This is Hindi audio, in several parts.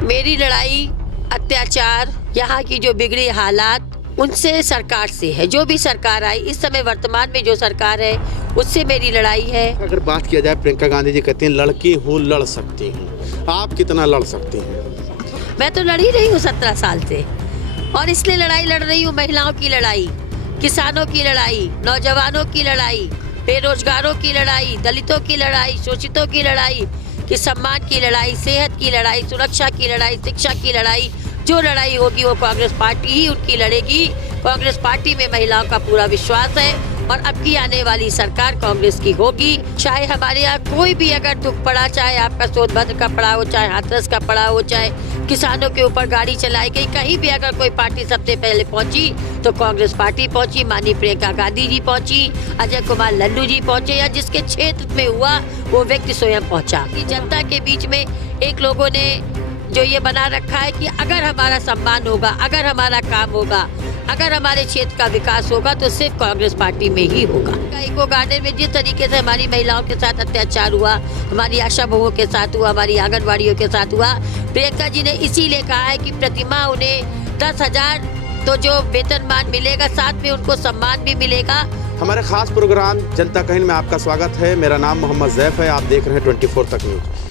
मेरी लड़ाई अत्याचार, यहाँ की जो बिगड़ी हालात, उनसे सरकार से है। जो भी सरकार आई, इस समय वर्तमान में जो सरकार है उससे मेरी लड़ाई है। अगर बात किया जाए, प्रियंका गांधी जी कहती हैं लड़की हूँ लड़ सकती हूँ, आप कितना लड़ सकती हैं? मैं तो लड़ ही रही हूँ 17 साल से, और इसलिए लड़ाई लड़ रही हूँ। महिलाओं की लड़ाई, किसानों की लड़ाई, नौजवानों की लड़ाई, बेरोजगारों की लड़ाई, दलितों की लड़ाई, शोषितों की लड़ाई, कि सम्मान की लड़ाई, सेहत की लड़ाई, सुरक्षा की लड़ाई, शिक्षा की लड़ाई। जो लड़ाई होगी वो कांग्रेस पार्टी ही उनकी लड़ेगी। कांग्रेस पार्टी में महिलाओं का पूरा विश्वास है और अब की आने वाली सरकार कांग्रेस की होगी। चाहे हमारे यहाँ कोई भी अगर दुख पड़ा, चाहे आपका सोनभद्र का पड़ा हो, चाहे हाथरस का पड़ा हो, चाहे किसानों के ऊपर गाड़ी चलाई गई, कहीं भी अगर कोई पार्टी सबसे पहले पहुंची तो कांग्रेस पार्टी पहुंची। माननीय प्रियंका गांधी जी पहुंची, अजय कुमार लल्लू जी पहुंचे, या जिसके क्षेत्र में हुआ वो व्यक्ति स्वयं पहुंचा। जनता के बीच में एक लोगों ने जो ये बना रखा है कि अगर हमारा सम्मान होगा, अगर हमारा काम होगा, अगर हमारे क्षेत्र का विकास होगा तो सिर्फ कांग्रेस पार्टी में ही होगा। इको गार्डन में जिस तरीके से हमारी महिलाओं के साथ अत्याचार हुआ, हमारी आशा बहुओं के साथ हुआ, हमारी आंगनबाड़ियों के साथ हुआ, प्रियंका जी ने इसीलिए कहा है कि प्रतिमा उन्हें 10,000 तो जो वेतनमान मिलेगा, साथ में उनको सम्मान भी मिलेगा। हमारे खास प्रोग्राम जनता कहन में आपका स्वागत है। मेरा नाम मोहम्मद जैफ है, आप देख रहे हैं 24 तक न्यूज।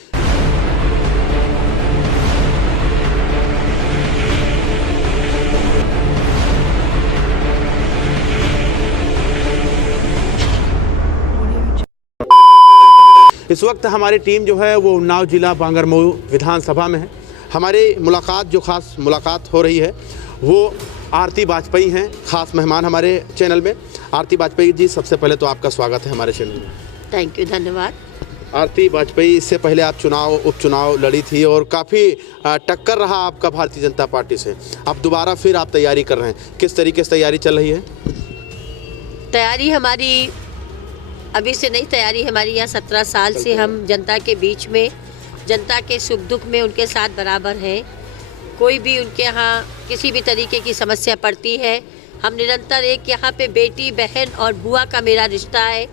इस वक्त हमारी टीम जो है वो उन्नाव जिला बांगरमऊ विधानसभा में है। हमारी मुलाकात, जो खास मुलाकात हो रही है वो आरती वाजपेयी हैं, खास मेहमान हमारे चैनल में। आरती वाजपेयी जी, सबसे पहले तो आपका स्वागत है हमारे चैनल में। थैंक यू, धन्यवाद। आरती वाजपेयी, इससे पहले आप उपचुनाव लड़ी थी और काफ़ी टक्कर रहा आपका भारतीय जनता पार्टी से। अब दोबारा फिर आप तैयारी कर रहे हैं, किस तरीके से तैयारी चल रही है? तैयारी हमारी अभी से नहीं, तैयारी हमारी यहाँ 17 साल से हम जनता के बीच में, जनता के सुख दुख में उनके साथ बराबर हैं। कोई भी उनके यहाँ किसी भी तरीके की समस्या पड़ती है, हम निरंतर एक यहाँ पे बेटी, बहन और बुआ का मेरा रिश्ता है।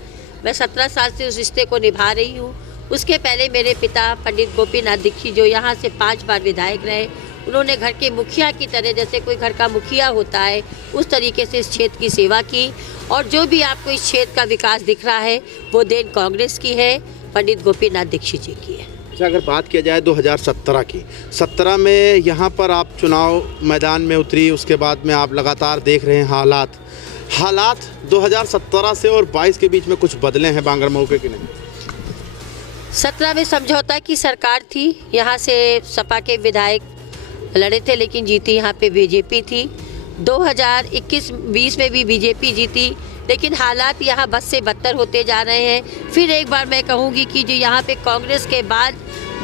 मैं 17 साल से उस रिश्ते को निभा रही हूँ। उसके पहले मेरे पिता पंडित गोपीनाथ दीक्षित, जो यहाँ से 5 बार विधायक रहे, उन्होंने घर के मुखिया की तरह, जैसे कोई घर का मुखिया होता है उस तरीके से इस क्षेत्र की सेवा की। और जो भी आपको इस क्षेत्र का विकास दिख रहा है वो देन कांग्रेस की है, पंडित गोपीनाथ दीक्षित जी की है। अच्छा, अगर बात किया जाए 2017 की, 17 में यहाँ पर आप चुनाव मैदान में उतरी, उसके बाद में आप लगातार देख रहे हैं हालात 2017 से और 22 के बीच में कुछ बदले हैं बांगरमऊ के कि नहीं? 17 में समझौता की सरकार थी, यहाँ से सपा के विधायक लड़े थे लेकिन जीती यहाँ पे बीजेपी थी। 2021-20 में भी बीजेपी जीती, लेकिन हालात यहाँ बद से बदतर होते जा रहे हैं। फिर एक बार मैं कहूँगी कि जो यहाँ पे कांग्रेस के बाद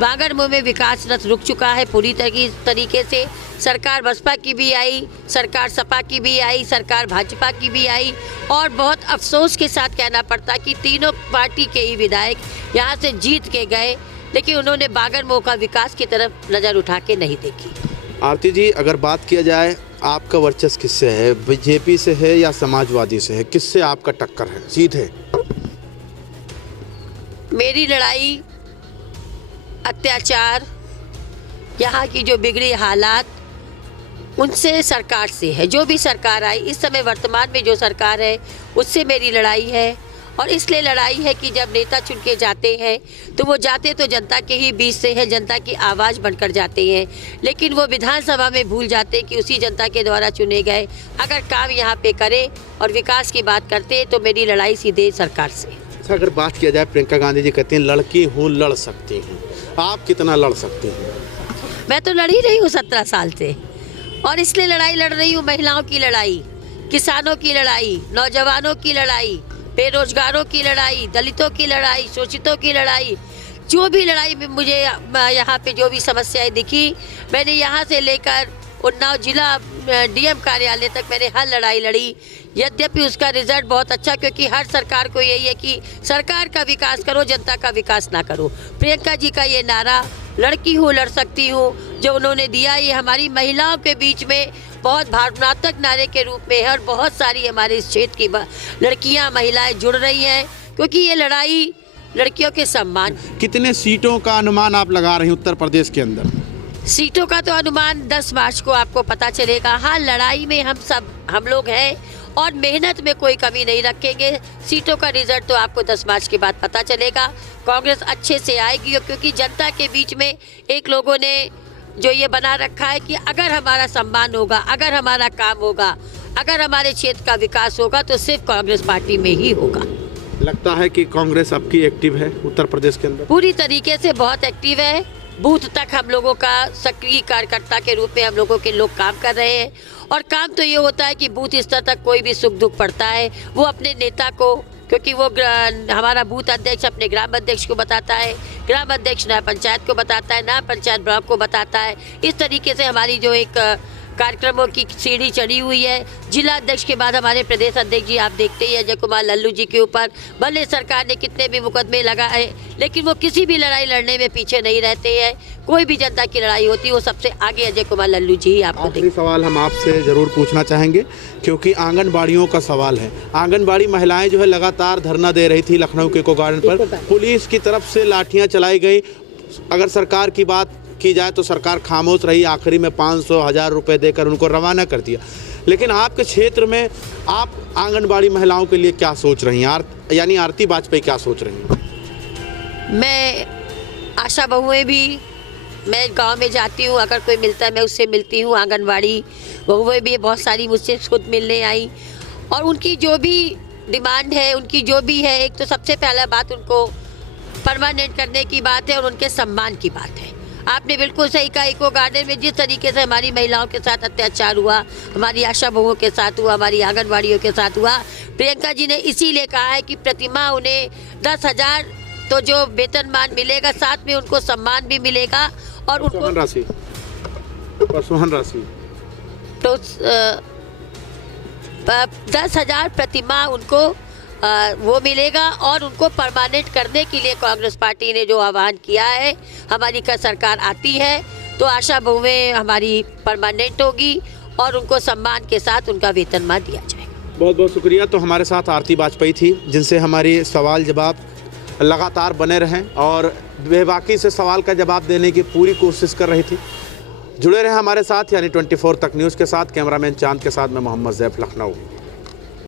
बांगरमऊ में विकास रथ रुक चुका है पूरी तरीके से। सरकार बसपा की भी आई, सरकार सपा की भी आई, सरकार भाजपा की भी आई, और बहुत अफसोस के साथ कहना पड़ता कि तीनों पार्टी के ही विधायक यहाँ से जीत के गए, लेकिन उन्होंने बांगरमऊ का विकास की तरफ नज़र उठा के नहीं देखी। आरती जी, अगर बात किया जाए आपका वर्चस्व किससे है, बीजेपी से है या समाजवादी से है, किससे आपका टक्कर है सीधे? मेरी लड़ाई अत्याचार, यहाँ की जो बिगड़ी हालात, उनसे सरकार से है। जो भी सरकार आई, इस समय वर्तमान में जो सरकार है उससे मेरी लड़ाई है। और इसलिए लड़ाई है कि जब नेता चुन के जाते हैं तो वो जाते तो जनता के ही बीच से है, जनता की आवाज़ बनकर जाते हैं, लेकिन वो विधानसभा में भूल जाते हैं कि उसी जनता के द्वारा चुने गए अगर काम यहाँ पे करें और विकास की बात करते तो मेरी लड़ाई सीधे सरकार से। अच्छा, अगर बात किया जाए, प्रियंका गांधी जी कहती हैं लड़की हूँ लड़ सकती हूँ, आप कितना लड़ सकती हैं? मैं तो लड़ ही रही हूँ 17 साल से, और इसलिए लड़ाई लड़ रही हूँ। महिलाओं की लड़ाई, किसानों की लड़ाई, नौजवानों की लड़ाई, बेरोजगारों की लड़ाई, दलितों की लड़ाई, शोषितों की लड़ाई। जो भी लड़ाई में मुझे यहाँ पे जो भी समस्याएं दिखी, मैंने यहाँ से लेकर उन्नाव जिला डीएम कार्यालय तक मैंने हर लड़ाई लड़ी। यद्यपि उसका रिजल्ट बहुत अच्छा, क्योंकि हर सरकार को यही है कि सरकार का विकास करो, जनता का विकास ना करो। प्रियंका जी का ये नारा, लड़की हूँ लड़ सकती हूँ, जो उन्होंने दिया, ये हमारी महिलाओं के बीच में बहुत भावनात्मक नारे के रूप में है। और बहुत सारी हमारे इस क्षेत्र की लड़कियाँ, महिलाएं जुड़ रही हैं, क्योंकि ये लड़ाई लड़कियों के सम्मान। कितने सीटों का अनुमान आप लगा रहे हैं उत्तर प्रदेश के अंदर? सीटों का तो अनुमान 10 मार्च को आपको पता चलेगा। हाँ, लड़ाई में हम लोग हैं और मेहनत में कोई कमी नहीं रखेंगे। सीटों का रिजल्ट तो आपको 10 मार्च के बाद पता चलेगा। कांग्रेस अच्छे से आएगी, क्योंकि जनता के बीच में एक लोगों ने जो ये बना रखा है कि अगर हमारा सम्मान होगा, अगर हमारा काम होगा, अगर हमारे क्षेत्र का विकास होगा तो सिर्फ कांग्रेस पार्टी में ही होगा। लगता है कि कांग्रेस आपकी एक्टिव है उत्तर प्रदेश के अंदर? पूरी तरीके से बहुत एक्टिव है। बूथ तक हम लोगों का सक्रिय कार्यकर्ता के रूप में हम लोगों के लोग काम कर रहे हैं। और काम तो ये होता है कि बूथ स्तर तक कोई भी सुख दुख पड़ता है वो अपने नेता को, क्योंकि वो हमारा बूथ अध्यक्ष अपने ग्राम अध्यक्ष को बताता है, ग्राम अध्यक्ष नया पंचायत को बताता है, नया पंचायत ब्लॉक को बताता है। इस तरीके से हमारी जो एक कार्यक्रमों की सीढ़ी चढ़ी हुई है। जिला अध्यक्ष के बाद हमारे प्रदेश अध्यक्ष जी आप देखते ही अजय कुमार लल्लू जी के ऊपर भले सरकार ने कितने भी मुकदमे लगाए, लेकिन वो किसी भी लड़ाई लड़ने में पीछे नहीं रहते हैं। कोई भी जनता की लड़ाई होती है वो सबसे आगे अजय कुमार लल्लू जी ही आपको आखिरी सवाल हम आपसे ज़रूर पूछना चाहेंगे, क्योंकि आंगनबाड़ियों का सवाल है। आंगनबाड़ी महिलाएं जो है लगातार धरना दे रही थी लखनऊ के इको गार्डन पर। पुलिस की तरफ से लाठियाँ चलाई गई। अगर सरकार की बात की जाए तो सरकार खामोश रही, आखिरी में 500-1000 रुपए देकर उनको रवाना कर दिया। लेकिन आपके क्षेत्र में आप आंगनबाड़ी महिलाओं के लिए क्या सोच रही हैं? यानी आरती वाजपेयी क्या सोच रही हैं? मैं आशा बहुएं भी, मैं गांव में जाती हूँ, अगर कोई मिलता है मैं उससे मिलती हूँ। आंगनबाड़ी बहुएं भी बहुत सारी मुझसे खुद मिलने आई, और उनकी जो भी डिमांड है, उनकी जो भी है, एक तो सबसे पहला बात उनको परमानेंट करने की बात है और उनके सम्मान की बात है। आपने बिल्कुल सही कहा, इको गार्डन में जिस तरीके से हमारी महिलाओं के साथ अत्याचार हुआ, हमारी आशा बहुओं के साथ हुआ, हमारी आंगनबाड़ियों के साथ हुआ, प्रियंका जी ने इसीलिए कहा है कि प्रतिमा उन्हें 10,000 तो जो वेतनमान मिलेगा, साथ में उनको सम्मान भी मिलेगा और उनको प्रोत्साहन राशि तो 10,000 प्रतिमा उनको वो मिलेगा। और उनको परमानेंट करने के लिए कांग्रेस पार्टी ने जो आह्वान किया है, हमारी का सरकार आती है तो आशा बहुएं हमारी परमानेंट होगी और उनको सम्मान के साथ उनका वेतनमान दिया जाएगा। बहुत बहुत शुक्रिया। तो हमारे साथ आरती वाजपेयी थी, जिनसे हमारी सवाल जवाब लगातार बने रहें और बेबाकी से सवाल का जवाब देने की पूरी कोशिश कर रही थी। जुड़े रहे हमारे साथ, यानी 24 तक न्यूज़ के साथ। कैमरामैन चांद के साथ मैं मोहम्मद ज़ैफ, लखनऊ।